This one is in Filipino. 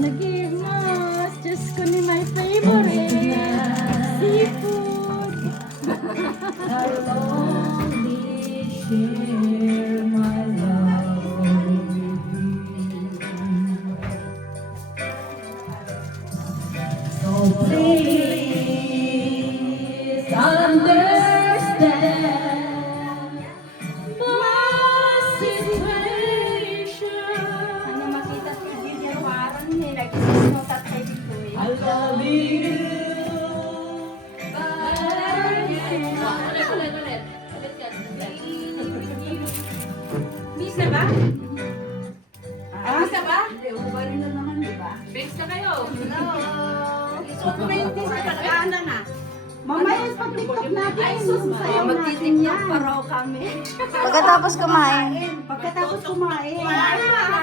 Nagimas, Diyos ko ni my favorite seafood. How long we share my love with you. So please understand my situation. Ano makita sa video niya ruwaran niya, nag-isinotat kay dito eh. I love you. Miss na ba? Miss na ba? Hindi, ubarin na naman, di ba? Miss na kayo. Hello. Isuot mo na yung t-shirt, pag-aanan na. Mamaya pag TikTok natin, Ay, sus, sayaw natin magtitiktok yan. pa raw kami. Pagkatapos kumain. Pagkatapos kumain. Wala na.